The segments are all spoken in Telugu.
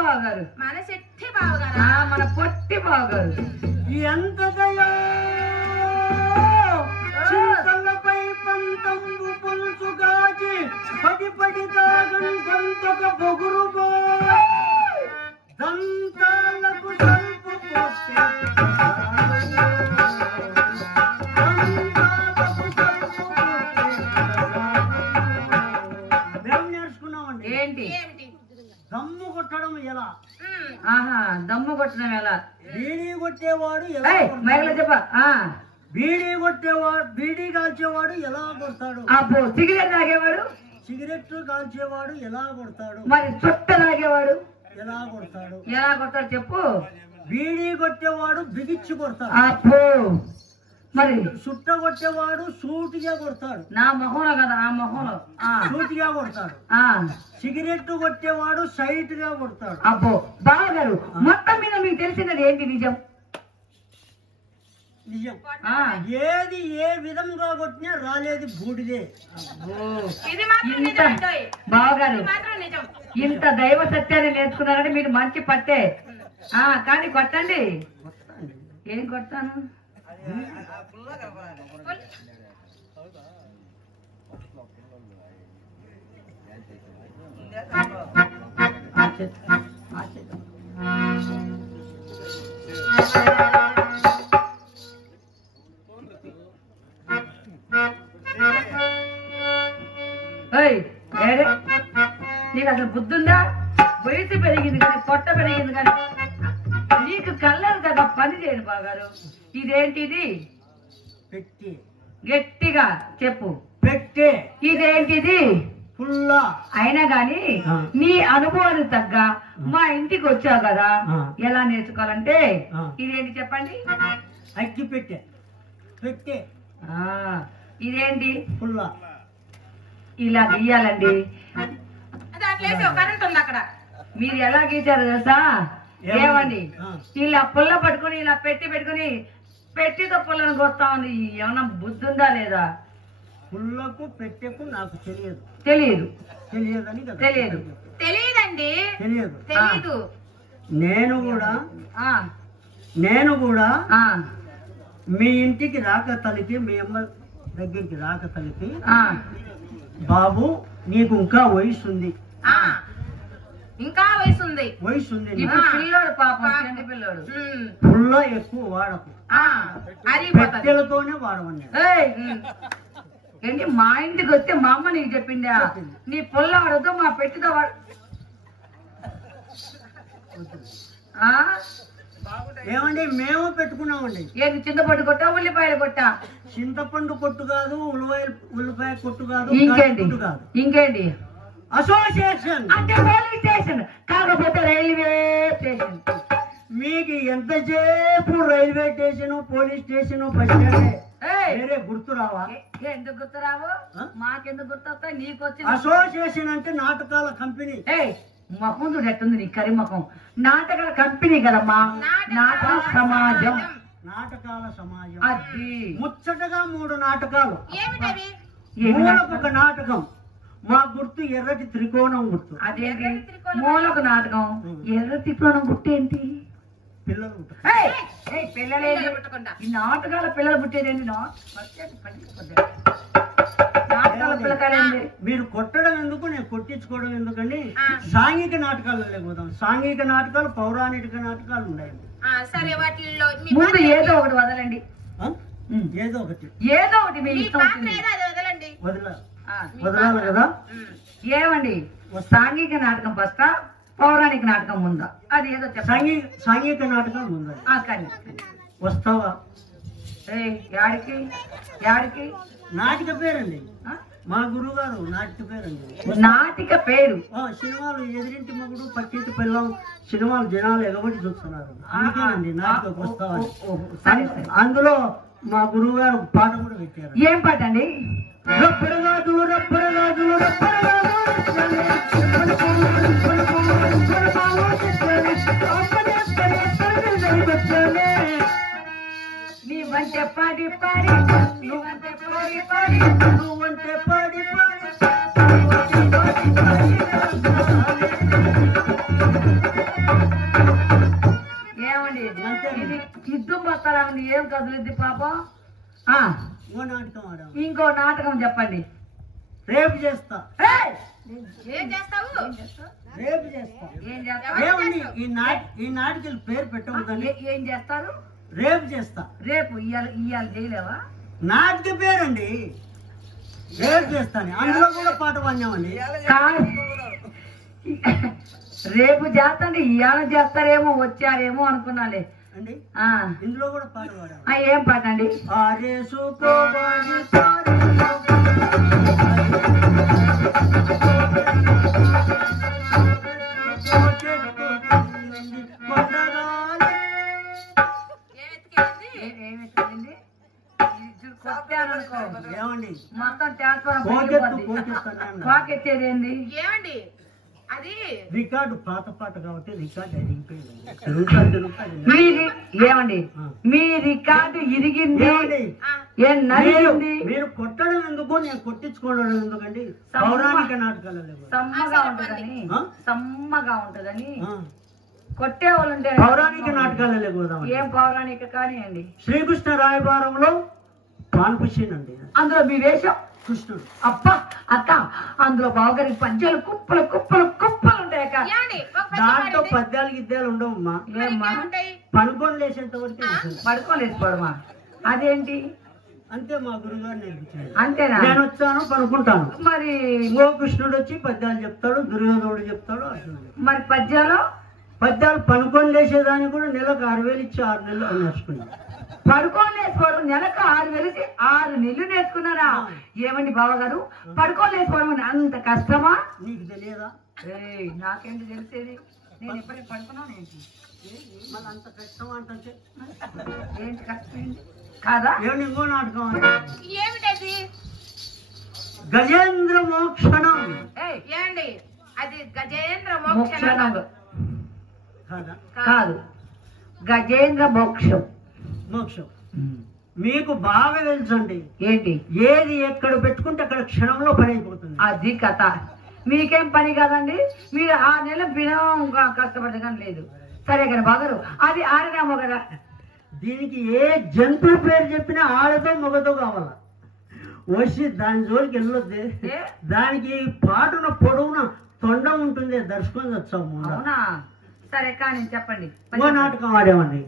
బావగారు, మన చెట్టి బావగారు, మన పొట్టి బావగారు. ఎంత దయా చింతలపై పంతంబు పులుసుగాచి పడి పడి తాగం కొంతక పొగురు దంతాలకు తలుపు మేము నేర్చుకున్నామండి. ఏంటి? దమ్ము కొట్టడం ఎలా? ఆహా, దమ్ము కొట్టడం ఎలా? బీడీ కొట్టేవాడు ఎలా? మైకులో చెప్ప. బీడీ కొట్టేవాడు, బీడీ కాల్చేవాడు ఎలా కొడతాడు? అబ్బో, సిగరెట్ తాగేవాడు? సిగరెట్ కాల్చేవాడు ఎలా కొడతాడు? మరి చుట్ట తాగేవాడు ఎలా కొడతాడు? ఎలా కొడతాడు చెప్పు. బీడీ కొట్టేవాడు బిగిచ్చి కొడతాడు. అబ్బో, మరి చుట్ట కొట్టేవాడు సూటిగా కొడతాడు. నా మొహంలో కదా, ఆ మొహంలో సూటిగా కొడతాడు. సిగరెట్ కొట్టేవాడు సైట్ గా కొడతాడు. అబ్బో బావగారు, మొత్తం మీద మీకు తెలిసినది ఏంటి? నిజం. నిజం. ఏది ఏ విధంగా కొట్టినా రాలేది బూడిదే. బావగారు, ఇంత దైవ సత్యాన్ని నేర్చుకున్నారని మీరు మంచి పట్టే. కానీ కొట్టండి. ఏం కొడతాను? నీకు అసలు బుద్ధుందా? వయసు పెరిగింది కానీ, పొట్ట పెరిగింది కానీ నీకు కళ్ళదు కదా, పని చేయండి బాగారు. ఇదేంటిది? పెట్టి. గట్టిగా చెప్పు. పెట్టే. ఇదేంటిది? పుల్లా. అయినా గాని నీ అనుభవానికి తగ్గ మా ఇంటికి వచ్చావు కదా, ఎలా నేర్చుకోవాలంటే ఇదేంటి చెప్పండి? అగ్గి పెట్టే. పెట్టే. ఇదేంటి? పుల్లా. ఇలా గీయాలండి. కరెంట్ ఉంది అక్కడ. మీరు ఎలా గీచారు తెలుసా? ఏమండి, ఇలా పుల్ల పట్టుకుని ఇలా పెట్టుకుని పెట్టితో పుల్లను కొడతా ఉంది. ఏమన్నా బుద్ధి ఉందా లేదా? పుల్లకు పెట్టెకు నాకు తెలియదు. తెలియదు. తెలియదని కదా? తెలియదు. తెలియదండి. తెలియదు. తెలీదు. నేను కూడా మీ ఇంటికి రాక తలిపి, మీ అమ్మ దగ్గరికి రాక తలిపి, బాబు నీకు ఇంకా వయసు ఉంది, ఇంకా వయసు ఉంది, వయసు ఉంది, పిల్లోడు పాపం, చిన్న పిల్లోడు, పుల్ల ఎక్కువ వాడకు, అది పెట్టెలతోనే వాడమన్నాడు. ఏంటి మా ఇంటికి వస్తే మా అమ్మ నీకు చెప్పిందా నీ పుల్ల వాడద్దు మా పెట్టితో వాడ? ఏమండి మేము పెట్టుకున్నామండి. ఏది చింతపండు కొట్టా ఉల్లిపాయలు కొట్టా? చింతపండు కొట్టు కాదు, ఉల్లిపాయ కొట్టు కాదు. ఇంకేంటి? అసోసియేషన్ అంటే పోలీస్ స్టేషన్, కాకపోతే రైల్వే స్టేషన్. మీకు ఎంతసేపు railway station, police station, bus stand వేరే గుర్తు రావా? ఎందుకు గుర్తు రావు? మాకెందుకు గుర్తొస్తా? నీకు వచ్చి అసోసియేషన్ అంటే నాటకాల కంపెనీ. మొహం చూడెట్టుంది నీ కరి ముఖం. నాటకాల కంపెనీ కదమ్మా, నాటక సమాజం. నాటకాల సమాజం. అది ముచ్చటగా 3 నాటకాలు, ఏమిటవి? మూలకొక నాటకం. మా గుర్తు ఎర్రటి త్రికోణం గుర్తు. అదేంటి? మూలకు నాటకం, ఎర్ర త్రికోణం గుర్తు ఏంటి? పిల్లలు. పిల్లలేది? ఈ నాటకాల పిల్లలు పుట్టేదేంటి? నాటకాల పిల్లకాయలేంటి? మీరు కొట్టడం ఎందుకు, నేను కొట్టించుకోవడం ఎందుకండి? సాంఘిక నాటకాలు లేకపోతాం. సాంఘిక నాటకాలు, పౌరాణిక నాటకాలు ఉన్నాయి. సరే, వాటిల్లో ముందు ఏదో ఒకటి వదలండి. ఏదో ఒకటి మీ ఇష్టం వదలండి. వదలాలి కదా? ఏమండి, సాంఘిక నాటకం ఫస్టా, పౌరాణిక నాటకం ముందా? అది ఏదో సాంఘిక నాటకం ముందా? కానీ వస్తావా? యాడికి యాడికి? నాటిక పేరండి, మా గురువు గారు నాటిక పేరండి. నాటిక పేరు? సినిమాలు ఎదిరింటి మగుడు, పక్కింటి పిల్లం సినిమాలు జనాలు ఎగబడి చూస్తున్నారు, అందుకేనండి నాటికకు వస్తావా. అందులో మా గురువు గారు పాట కూడా పెట్టారు. ఏం పాట అండి? రప్పరగాజులు రప్పరగాజులు నీవంటే పాడి పాడి, నువ్వంటే పాడి పాడి, నువ్వంటే పాడి పాడి ఏం కదులుద్ది పాపం ఇంకో నాటకం ఆడాము. ఇంకో నాటకం చెప్పండి. రేపు చేస్తా. ఏయ్! ఏం చేస్తావు? రేపు చేస్తా. ఏం చేస్తారు? ఏమండి ఈ నాటికల పేరు పెట్టవద్దండి. ఏం చేస్తారు? రేపు చేస్తా. రేపు ఇయ్యాల చేయలేవా? నాటిక పేరండి. రేపు చేస్తాను. అందులో కూడా పాట పాడినామండి. కాదు. రేపు చేస్తండి, ఇవాళ చేస్తారేమో వచ్చారేమో అనుకున్నాలే అండి. ఆ ఇందులో కూడా పాట పాడాము. ఏం పాట అండి? ఏమండి మొత్తం ట్రాన్స్ఫర్ పాకెత్తేదేంది? ఏమండి అది రికార్డు పాత పాట కాబట్టి రికార్డు ఏమండి మీ రికార్డు ఇరిగింది, ఏం నలిగింది? మీరు కొట్టడం ఎందుకు, నేను కొట్టించుకోవడం ఎందుకండి? పౌరాణిక నాటకాలు సమ్మగా ఉంటదని సమ్మగా ఉంటదని కొట్టే వాళ్ళు ఉంటే పౌరాణిక నాటకాలు లేకపోదాం. ఏం పౌరాణిక కానివ్వండి. శ్రీకృష్ణ రాయబారంలో పాన్పుషినండి. అందులో మీ వేషం కృష్ణుడు. అబ్బా అక్క, అందులో బావగారికి పద్యాలు కుప్పలు కుప్పలు కుప్పలు ఉంటాయి అక్క. దాంట్లో పద్యాలు గిద్యాలు ఉండవమ్మా. ఏమ్మా? పనుకొని లేచేంత వరకు పడుకోలేదు పడమా. అదేంటి? అంతే మా గురుగారు నేర్పించాడు. అంతేనా? నేను వచ్చాను పనుకుంటాను, మరి ఇంకో కృష్ణుడు వచ్చి పద్యాలు చెప్తాడు, దుర్యోధనుడు చెప్తాడు. మరి పద్యాలు పనుకొని లేచేదానికి కూడా నెలకు 6,000 ఇచ్చి 6 నెలలు నేర్చుకున్నాను. పడుకోని లేకపోవడం నెలకు 6,000 6 నెలలు నేర్చుకున్నారా? ఏమండి బావగారు, పడుకోని లేకపోవడం అంత కష్టమా? నీకు తెలియదా? నాకేంటి తెలిసేది? నేను ఎప్పుడైనా పడుకున్నాను ఏంటి? మళ్ళీ అంత కష్టం అంటే ఏంటి కష్టం కాదా? ఏమండి ఇంకో నాటకం ఏమిటది? గజేంద్ర మోక్షణం. ఏమండి అది గజేంద్ర మోక్షణం కాదు, గజేంద్ర మోక్షం. మోక్షం మీకు బాగా తెలుసండి. ఏంటి? ఏది ఎక్కడ పెట్టుకుంటే అక్కడ క్షణంలో పని అయిపోతుంది. అది కథ. మీకేం పని కాదండి, మీరు 6 నెలలు బినం కష్టపడదు కానీ లేదు. సరే కదా బాగారు, అది ఆడదామో కదా. దీనికి ఏ జంతువు పేరు చెప్పినా ఆడతో మొగతో కావాలా. వచ్చి దాని జోలికి వెళ్ళొద్ది. దానికి పాటున పొడవున తొండ ఉంటుంది, దర్శకుని వచ్చాము. అవునా? సరే కానీ చెప్పండి. నాటకం ఆడేవండి.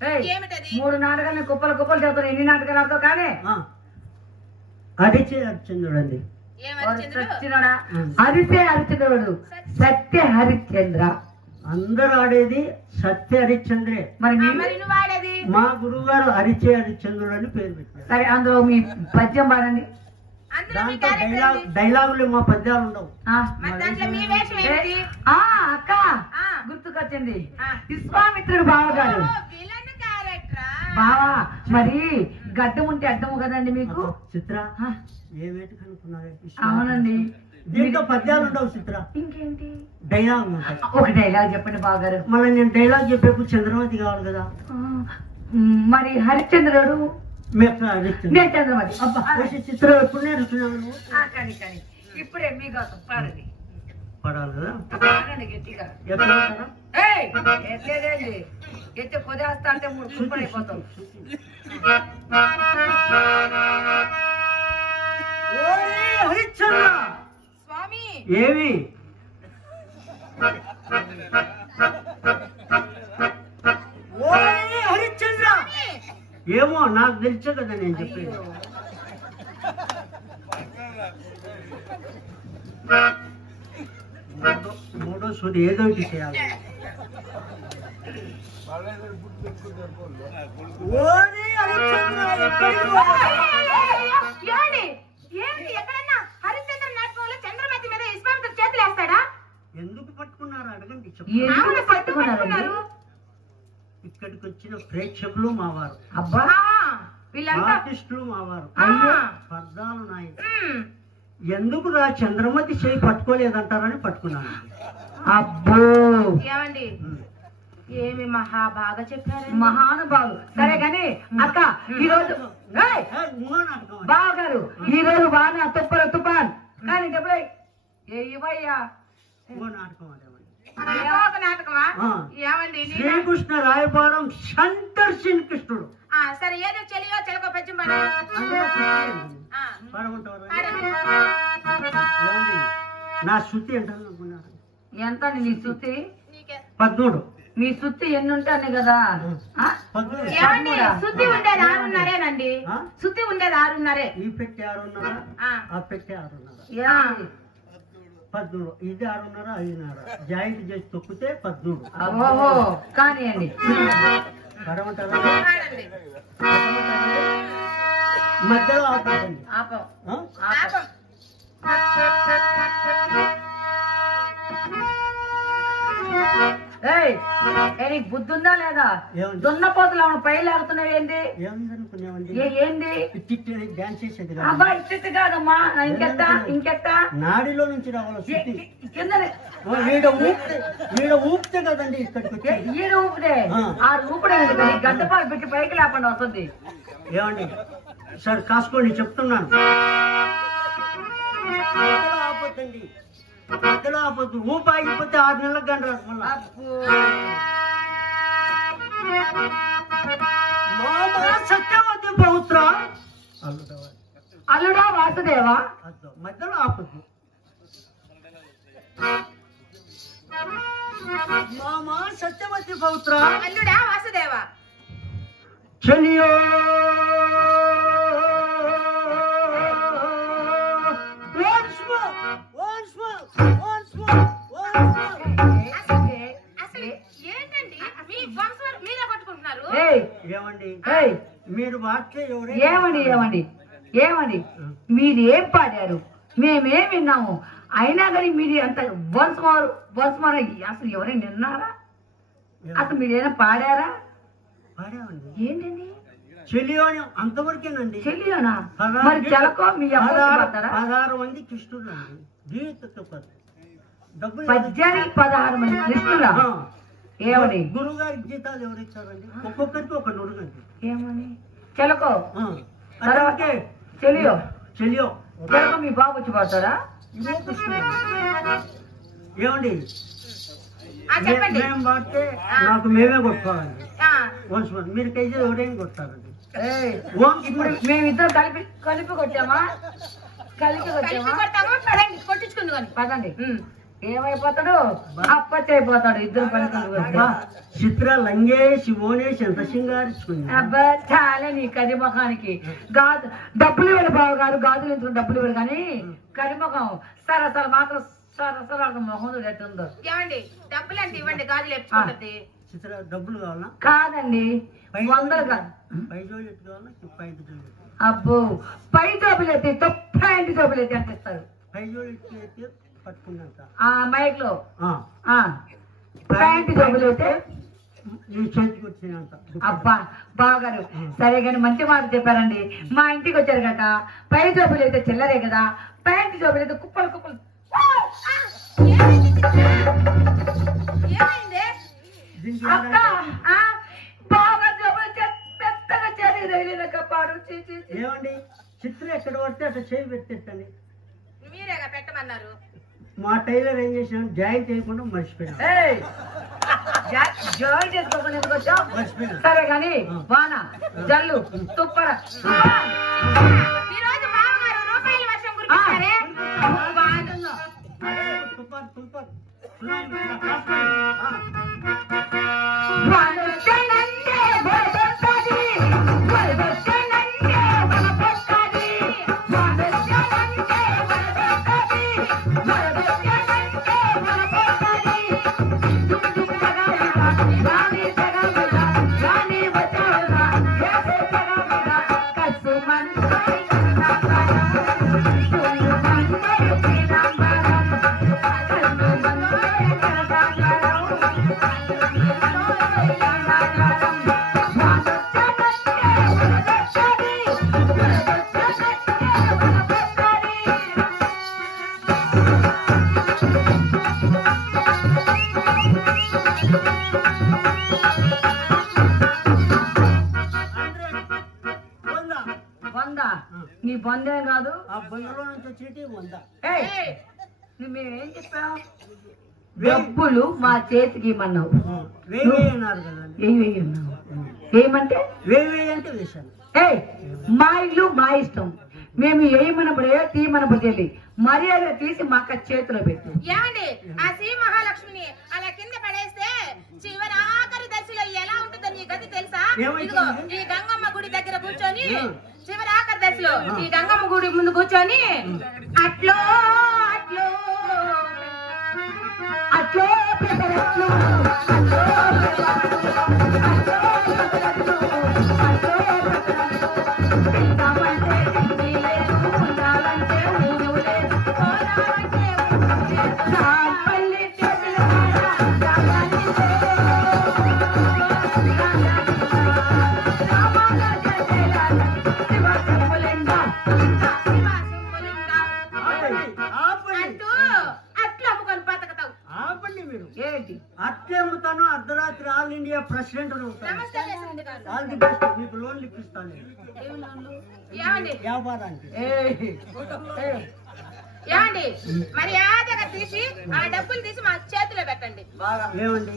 3 నాటకాలు కుప్పలు కుప్పలు చెప్తాను. ఎన్ని నాటకాలు ఆడతావు కానీ? అరిచే హరిశ్చంద్రుడు అండి. అరిచే హరిశ్చంద్రుడు, సత్య హరిశ్చంద్ర. అందరూ ఆడేది సత్య హరిశ్చంద్రే. మరి మా గురువు గారు అరిచే హరిశ్చంద్రుడు అని పేరు పెట్టారు. సరే అందులో మీ పద్యం పాడండి. దాంట్లో డైలాగులు మా పద్యాలు ఉండవు. అక్క గుర్తుకొచ్చింది, విశ్వామిత్రుడు బావగారు. బావా మరి గడ్డం ఉంటే అడ్డము కదండి మీకు. చిత్ర ఏమేటి కనుక్కున్నారే? అవునండి, దీంట్లో పద్యాలు ఉండవు చిత్ర. ఇంకేంటి? డైలాగ్ ఉంటాయి. ఒక డైలాగ్ చెప్పండి బావగారు. మళ్ళీ నేను డైలాగ్ చెప్పేప్పుడు చంద్రమతి కావాలి కదా. మరి హరిశ్చంద్రుడు చంద్రమతి. చిత్ర ఎప్పుడు నేర్చుకున్నాను? కానీ కానీ ఇప్పుడే మీకోసం పాడండి. పడాలి కదా, పాడండి గట్టిగా. ఎట్లేదండి, ఎత్తే కొదేస్తా అంటే 3 కుప్పలు అయిపోతాం. హరిశ్చంద్ర స్వామి ఏమి హరిశ్చంద్ర ఏమో నాకు తెలుసు కదా నేను చెప్పేది. మూడో సూర్య ఏదో ఒకటి చేయాలి. ఎందుకు పట్టుకున్నారు అడగండి. ఇక్కడికి వచ్చిన ప్రేక్షకులు మావారు, అబ్బా ఆర్టిస్టులు మావారు, స్పర్ధాలు నాయి. ఎందుకు రా చంద్రమతి చేయి పట్టుకోలేదంటారని పట్టుకున్నాను. అబ్బో ఏమండి ఏమి బాగా చెప్పారు మహానుభావులు. సరే కానీ అక్క ఈరోజు బావగారు ఈరోజు బాగా తుప్పల తుఫాన్ కానీ డబ్బులు ఇవయ్యా. నాటకమా? ఏమండి శ్రీకృష్ణ రాయబారం శంకర్ శ్రీకృష్ణుడు. సరే ఏదో చెలియో చెలకో పెంచు మన నా శుద్ధి ఎంత అనుకున్నారు? ఎంత నీ శుద్ధి? 13. మీ శుద్ధి ఎన్ని ఉంటాయి కదా? శుద్ధి ఉండేది 6:30నండి. శుద్ధి ఉండేది 6:30. ఈ పెట్టి 6:30, ఆ పెట్టి 6:30. 13. ఇది 6:30, 5:30. జాయింట్ చేసి తొక్కితే 13. ఓహో కానివ్వండి. మధ్యలో ఆపండి. నీకు బుద్ధి ఉందా లేదా? దున్నపోతులు ఆమె పై లాగుతున్నావు ఏంది? ఏంది డాన్స్ చేసేది అబ్బా? ఇచ్చేది కాదమ్మా. ఇంకెట్టా నాడిలో నుంచి రావాలి. కింద ఊపితే కదండి ఇక్కడికి. ఈయన ఊపితే ఆ ఊపిడే గడ్డపాలు పెట్టి పైకి లేకుండా వస్తుంది. ఏమండి సార్ కాసుకోండి చెప్తున్నాను. ఆపొద్దండి, మధ్యలో ఆపొద్దు. ఊపి ఆగిపోతే 6 నెలలకు గంట రాదు మళ్ళా. సత్యవతి పౌత్ర అల్లుడా వాసుదేవా. మధ్యలో ఆపొద్దు. మామా సత్యవతి పౌత్ర అల్లుడా వాసుదేవా. చలియో మీరు ఏమండి మీరు ఏం పాడారు? మేమేం విన్నాము. అయినా కానీ మీరు అంత బొన్స్మారు అసలు ఎవరైనా విన్నారా? అసలు మీరేమైనా పాడారా? ఏంటండి చెలియో అంతవరకేనండి. చెలియోనా? మరి చెలకో మీ 16 మంది కృష్ణుడు అండి. పద్యానికి 16 మంది కృష్ణుడా? ఏమని గురువు గారికి జీతాలు ఎవరు ఇచ్చారండి? ఒక్కొక్కరికి ఒక నురుగండి. ఏమని చెలకో తర్వాత చెలియో చెలియో మీ బాబు వచ్చి పడతాడా? ఏమండి మేము పడితే నాకు మేమే కొట్టుకోవాలండి. మీరు కైతే ఎవరైనా కొట్టారండి. ఇప్పుడు మేమిద్దరం కలిపి కొట్టామా? కొట్టించుకుంది పదండి. ఏమైపోతాడు? అప్పచ్చి అయిపోతాడు. ఇద్దరు పని చిత్ర లంగేసి ఓనేసి ఎంత సింగారించుకుంది. అబ్బా చాలా నీ కరిముఖానికి డబ్బులు ఇవ్వడు బావగారు. గాజులు ఎంచుకుని డబ్బులు ఇవ్వడు కానీ కరిముఖం సరసర మాత్రం సరసర మొహం ఎట్టుందో. ఏమండి డబ్బులు అంటే ఇవ్వండి, గాజులు ఎత్తుకుంటుంది. చిత్ర డబ్బులు కావాలా? కాదండి 100 కాదు. అబ్బో పై జోబులు ఎత్తి తొప్పంటి జోబులు ఎత్తి అంటిస్తారు. మైక్ లో ప్యాంటు జోబులు అయితే అబ్బా బావగారు సరే కానీ మంచి మాట చెప్పారండి. మా ఇంటికి వచ్చారు కదా, పై జోబులు అయితే చిల్లరే కదా, ప్యాంటు జోబులు అయితే కుప్పలు కుప్పలు. అక్క బావగారు జోబులు పెద్దగా చెరిగి పాడు. ఏమండి చిత్ర ఎక్కడ పడితే అట్లా చేయి పెట్టండి. మీరేగా పెట్టమన్నారు. మా టైలర్ ఏం చేసాం, జాయింట్ చేయకుండా మర్చిపోయాం. జాయింట్ చేసుకోకుండా ఎందుకు వచ్చావు? సరే కానీ వాన జల్లు తుప్పర నీ బందే కాదు. ఆ బందలో నుంచి వచ్చేటి 100. మేమేం చెప్పాం? డబ్బులు మా చేతికి ఇమ్మన్నావు. వెయ్యి అన్నారు కదండి. వెయ్యి అన్నావు. ఏమంటే వేయి అంటే వేశాను. మా ఇల్లు మా ఇష్టం, మేము ఏమన్నప్పుడు తీయమన్నప్పుడు తెలియ మర్యాద తీసి మా అక్క చేతిలో పెట్టు. ఏమండి ఆ శ్రీ మహాలక్ష్మిని అలా కింద పడేస్తే చివరి ఆఖరి దశలో ఎలా ఉంటుందో నీ గతి తెలుసా? ఇదిగో ఈ గంగమ్మ గుడి దగ్గర కూర్చొని చివరి ఆఖరి దశలో ఈ గంగమ్మ గుడి ముందు కూర్చొని అట్లో అట్లో అట్లో అట్లే అమ్ముతాను. అర్ధరాత్రి all India president all the best. మీకు లోన్లు ఇప్పిస్తాను వ్యాపారానికి. ఏమండి మర్యాదగా తీసి ఆ డబ్బులు తీసి మా చేతిలో పెట్టండి. ఏమండి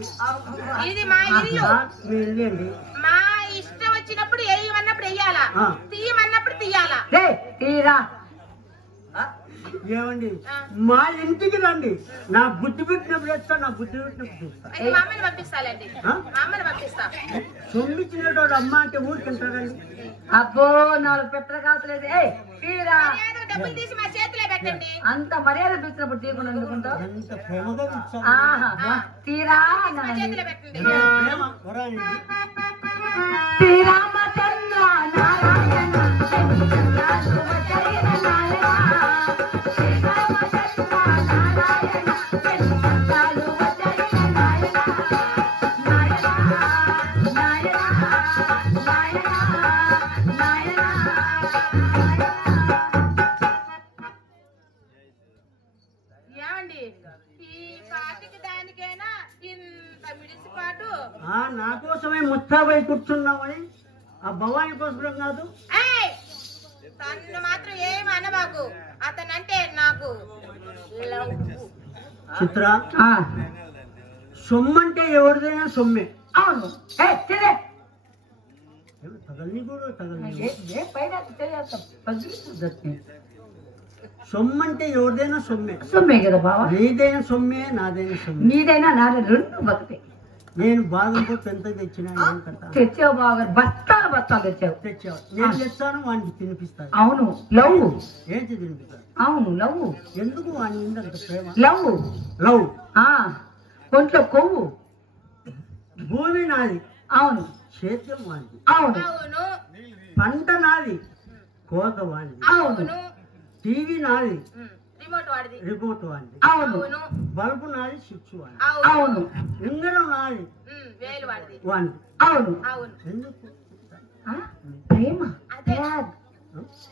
ఇది మా ఇల్లు, మీ ఇల్లు అండి. మా ఇష్టం వచ్చినప్పుడు వేయమన్నప్పుడు వెయ్యాలా, తీయమన్నప్పుడు తీయాలా. ఏమండి మా ఇంటికి రండి, నా బుద్ధి పెట్టినప్పుడు వేస్తా, నా బుద్ధి పెట్టినప్పుడు చూస్తా. మా అమ్మని పంపిస్తానండి, మా అమ్మని పంపిస్తా. సొమ్మిచ్చినోడు అమ్మ అంటే ఊరికంటారండి. అబ్బో 4 పెట్టలు కావట్లేదు. డబ్బులు తీసి మా చేతిలో పెట్టండి. అంత మర్యాద పిలిచినప్పుడు తీయకుండా అందుకుంటావు. ఎంత ప్రేమగా తీరా చేతిలో పెట్టండి. శ్రీరామచంద్ర నారాయణ నా కోసమే ముస్తాబై కూర్చున్నామని ఆ భవాని కోసం కాదు. తను మాత్రం ఏమి అనబాకు, అతనంటే నాకు చిత్ర. సొమ్మంటే ఎవరిదైనా సొమ్మే. అవును తగల్ని కూడా తగల్ని. సొమ్మంటే ఎవరిదైనా సొమ్మే. సొమ్మే కదా బావా. నీదైనా సొమ్మే, నాదైనా సొమ్మే. నీదైనా నాదైనా రెండు బతికే. నేను బాదం పప్పు ఎంత తెచ్చినా తెచ్చావు బాగా, బస్తాలు బస్తాలు తెచ్చావు. నేను తెచ్చాను, వానికి తినిపిస్తాను. అవును లవ్. ఏంటి తినిపిస్తాను? అవును లవ్. ఎందుకు వాని అంత ప్రేమ? Love love. ఒంట్లో కొవ్వు. భూమి నాది. అవును. సేద్యం వాడిది. అవును. పంట నాది, కోత వాడిది. అవును. టీవీ నాది, రిమోట్ వాడిది. అవును. బల్బు నాది, స్విచ్ వాడిది. అవును. ఉంగరం నాది, వాడిది. అవును. ఎందుకు ప్రేమ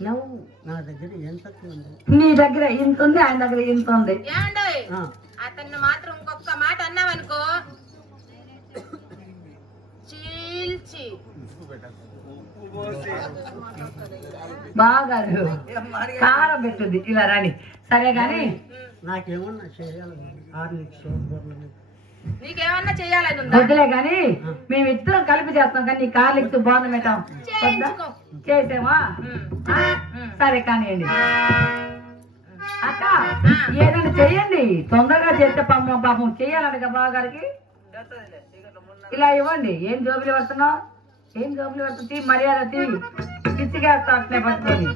లవ్. నా దగ్గర ఎంత ఉంది? నీ దగ్గర ఇంత ఉంది, ఆయన దగ్గర ఇంత ఉంది. అతన్ని మాత్రం ఇంకొక మాట అన్నావనుకో చీల్చి బాగా కారం పెట్టుద్ది ఇలా రాని. సరే గాని నాకేమన్నా చేయాలి, నీకేమన్నా చేయాలని వద్దులే గాని మేమిద్దరం కలిపి చేస్తాం. కానీ నీ కార్లెక్స్ బాగుంది మేటం చేసామా? సరే కానివ్వండి అక్క, ఏదైనా చెయ్యండి తొందరగా చేస్తే పాపం చెయ్యాలంట బావ గారికి. ఇలా ఇవ్వండి. ఏం జోబులు పడుతున్నావు? ఏం జోబులు పడుతుంది? మర్యాద పిచ్చిగా అట్లే పట్టుకొని.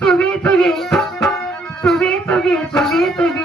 సువి సువి సువి సువి సువి సువి